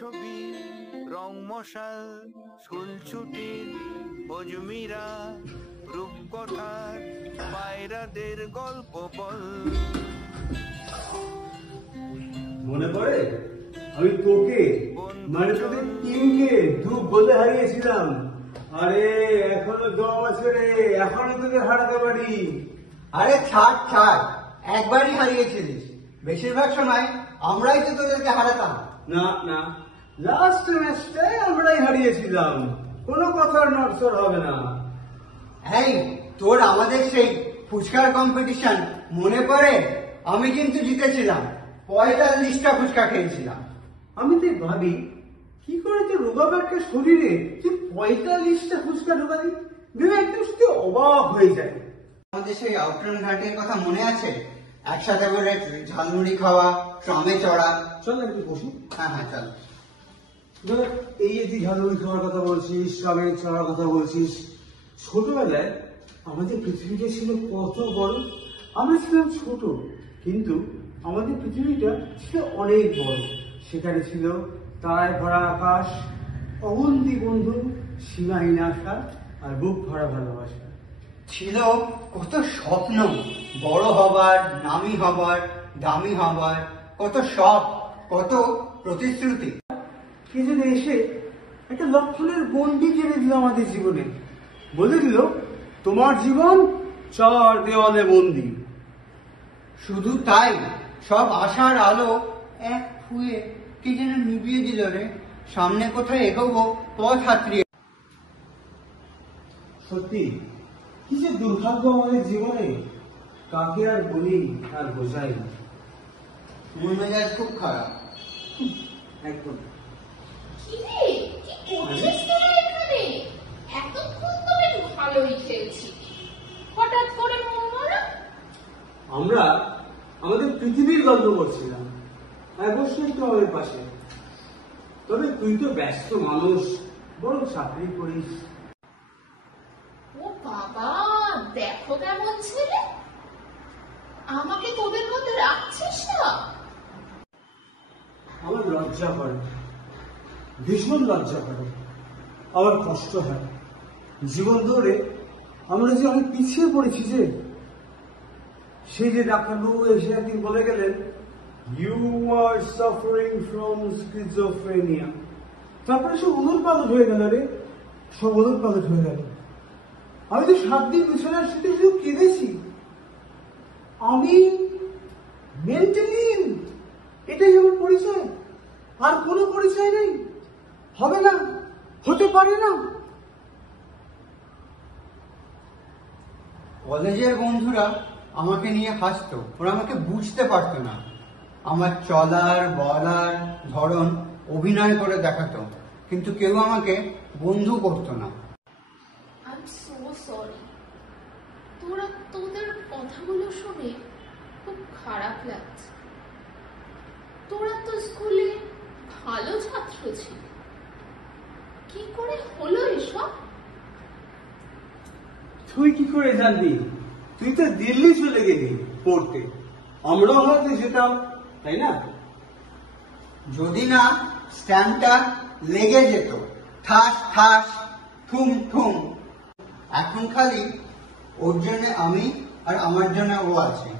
ছবি রং মশাল স্কুল ছুটির মজুমিরা রূপকথার পায়রাদের গল্প বল। মনে পড়ে আমি তোকে মানে তোদের টিমকে ধূপ বলে হারিয়েছিলাম। আরে এখনো দম আছে রে, এখনো তোকে হারাতে পারি। আরে ছাড় ছাড়, একবারই হারিয়েছিলিস, বেশিরভাগ সময় আমরাই তো তোদেরকে হারাতাম। না না, লাস্ট ম্যাচটাই আমরাই হারিয়েছিলাম, কোনো কথার নড়চড় হবে না। এই তোর আমাদের সেই ফুচকার কম্পিটিশন মনে পড়ে? আমি কিন্তু জিতেছিলাম, 45টা ফুচকা খেয়েছিলাম। আমি তো ভাবি কি করে তোর রোগা ব্যাগকে শরীরে তুই 45টা ফুচকা ঢোকালি, ভেবে একদম শুধু অবাক হয়ে যায়। আমাদের সেই আউটরান ঘাটের কথা মনে আছে? একসাথে করে ঝালমুড়ি খাওয়া, ট্রামে চড়া। চল একটু বসি। হ্যাঁ হ্যাঁ চল। এই যে তুই ঝালমুড়ি খাওয়ার কথা বলছিস, ট্রামে চড়ার কথা বলছিস, ছোটবেলায় আমাদের পৃথিবীটা ছিল কত বড়। আমরা ছিলাম ছোট, কিন্তু আমাদের পৃথিবীটা ছিল অনেক বড়। সেখানে ছিল তারায় ভরা আকাশ, অগন্তি বন্ধু, সীমাহীন আশা আর বুক ভরা ভালোবাসা। ছিল কত স্বপ্ন, বড় হবার, নামি হবার, দামি হবার, কত শখ, কত প্রতিশ্রুতি। কে যেন এসে একটা লক্ষণের গণ্ডি কেড়ে দিল আমাদের জীবনে, বলে দিল তোমার জীবন 4 দেওয়ালে বন্দি। শুধু তাই, সব আশার আলো এক ফুয়ে কি যেন নিভিয়ে দিল রে। সামনে কোথায় এগোবো পথ হাতড়িয়ে। সত্যি কি যে দুর্ভাগ্য আমাদের জীবনে, কাকে আর বলি আর বোঝাই না। মন মেজাজ খুব খারাপ। একদম। কিরে, কি করছিস তোরা এখানে? এতক্ষণ তো বেশ ভালোই খেলছি, হঠাৎ করে মন মরা? আমরা আমাদের পৃথিবীর গল্প করছিলাম, বসে একটু আমাদের পাশে। তবে তুই তো ব্যস্ত মানুষ, বড় চাকরি করিস। ও বাবা, দেখো কেমন ছেলে, আমাকে তোদের মধ্যে রাখছিস না? আমার লজ্জা করে, ভীষণ লজ্জা করে, আমার কষ্ট হয়। জীবন ধরে আমরা যে অনেক পিছিয়ে পড়েছি। যে সেই যে ডাক্তারবাবু এসে একদিন বলে গেলেন, you are suffering from schizophrenia. তারপরে সব উলট পালট হয়ে গেল রে, সব উলট পালট হয়ে গেল। আমি তো 7 দিন বিছানার সাথে শুধু কেঁদেছি। আমি মেন্টালি ইল, এটাই আমার পরিচয়, আর কোনো পরিচয় নেই, হবে না, হতে পারে না। কলেজের বন্ধুরা আমাকে নিয়ে হাসতো, ওরা আমাকে বুঝতে পারতো না। আমার চলার বলার ধরন অভিনয় করে দেখাতো, কিন্তু কেউ আমাকে বন্ধু করতো না। আই এম সো সরি, তোরা তোদের কথাগুলো শুনে খুব খারাপ লাগছে। তোরা তো স্কুলে ভালো ছাত্র ছিল, কি করে হলো এসব? তুই কি করে জানবি? তুই তো দিল্লি চলে গেলি পড়তে, আমরাও হয়তো যেতাম, তাই না? যদি না স্ট্যান্ডটা লেগে যেত, ঠাস ঠাস, থুম থুম। এখন খালি ওর জন্য আমি আর আমার জন্য ও আছে।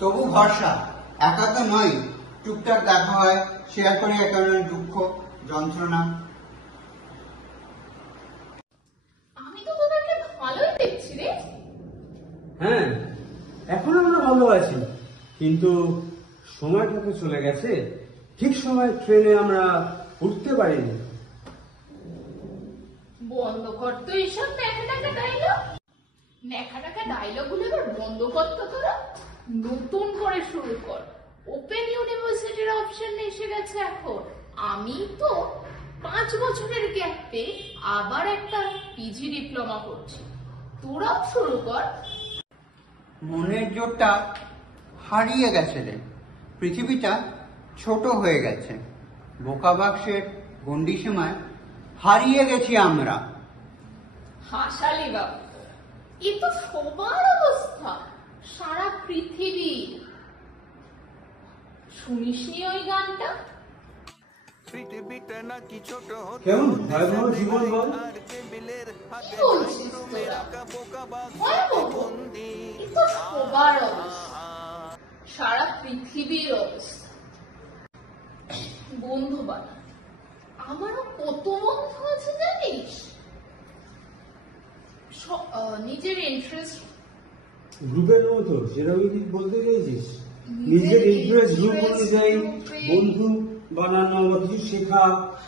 তবু ভরসা, একা তো নয়, টুকটাক দেখা হয়, শেয়ার করি এক ধরনের দুঃখ যন্ত্রণা। আমি তো তোদেরকে ভালোই দেখছি রে। হ্যাঁ, এখন আমরা ভালো আছি, কিন্তু সময়টা তো চলে গেছে। ঠিক সময় ট্রেনে আমরা উঠতে পারিনি। বন্ধ কর তো এইসব ন্যাকা ডায়লগ। ন্যাকা ডায়লগ গুলো এবার বন্ধ করতো তোরা, নতুন করে শুরু কর। ওপেন ইউনিভার্সিটির অপশন এসে গেছে এখন। আমি তো 5 বছরের গ্যাপে আবার একটা পিজি ডিপ্লোমা করছি, তোরাও শুরু কর। মনের জোরটা হারিয়ে গেছে রে, পৃথিবীটা ছোট হয়ে গেছে, বোকা বাক্সের গন্ডি সীমায় হারিয়ে গেছি আমরা। হাসালি বাবু, এ তো সবার অবস্থা, সারা পৃথিবী। শুনিসনি ওই গানটা? পৃথিবীটা নাকি ছোট হতে কেমন হতে ভয়াবহ জীবন বল? আর টেবিলের হাতে কি বলছিস বাথরুমে তোরা? রাখা বোকা ভয়াবহ? বন্দি এ তো সবার অবস্থা, সারা পৃথিবীর অবস্থা। বন্ধু বানা, আমারও কত বন্ধু আছে জানিস? নিজের ইন্টারেস্ট গ্রুপের মতো যেরকম কি বলতে চাইছিস, নিজের ইন্টারেস্ট গ্রুপ অনুযায়ী বন্ধু বানানো বা কিছু শেখা,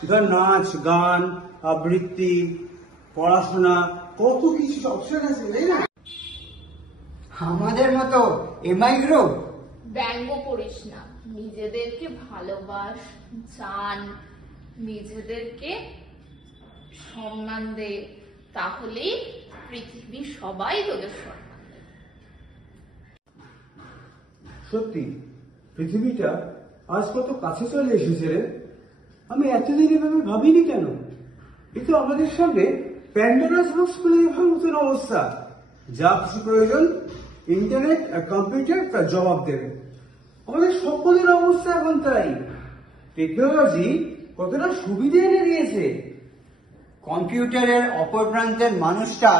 ধর নাচ গান আবৃত্তি পড়াশোনা, কত কিছু অপশন আছে তাই না? আমাদের মতো এমআই গ্রুপ। ব্যঙ্গ করিস না, নিজেদেরকে ভালোবাস, জান, নিজেদেরকে সম্মান দে, তাহলেই পৃথিবীর সবাই তোদের সম্মান দেবে। সত্যি পৃথিবীটা আজ কত কাছে চলে এসেছে রে। আমি এতদিন এভাবে ভাবিনি কেন। কিন্তু আমাদের সামনে প্যান্ডোরাস বক্স খুলে দেওয়ার মতন অবস্থা। যা কিছু প্রয়োজন ইন্টারনেট আর কম্পিউটার তার জবাব দেবে। আমাদের সকলের অবস্থা এখন তাই। টেকনোলজি কতটা সুবিধা এনে দিয়েছে। কম্পিউটারের অপর প্রান্তের মানুষটা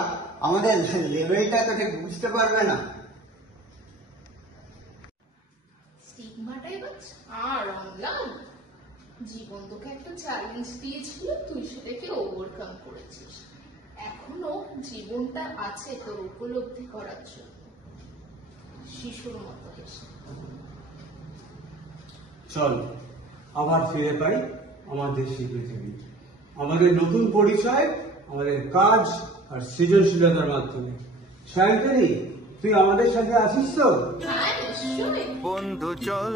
আমাদের লেভেলটা তো ঠিক বুঝতে পারবে না। স্টিগমাটা এবার ছাড় অম্লান। জীবন তোকে একটা চ্যালেঞ্জ দিয়েছিল, তুই সেটাকে ওভারকাম করেছিস। এখনো জীবনটা আছে তোর উপলব্ধি করার জন্য। শিশুর মতো হেসে চল আবার ফিরে পাই আমাদের সেই পৃথিবী। আমাদের নতুন পরিচয় আমাদের কাজ আর সৃজনশীলতার মাধ্যমে। সায়ন্তনী, তুই আমাদের সাথে আছিস তো? হ্যাঁ নিশ্চয়ই। বন্ধু চল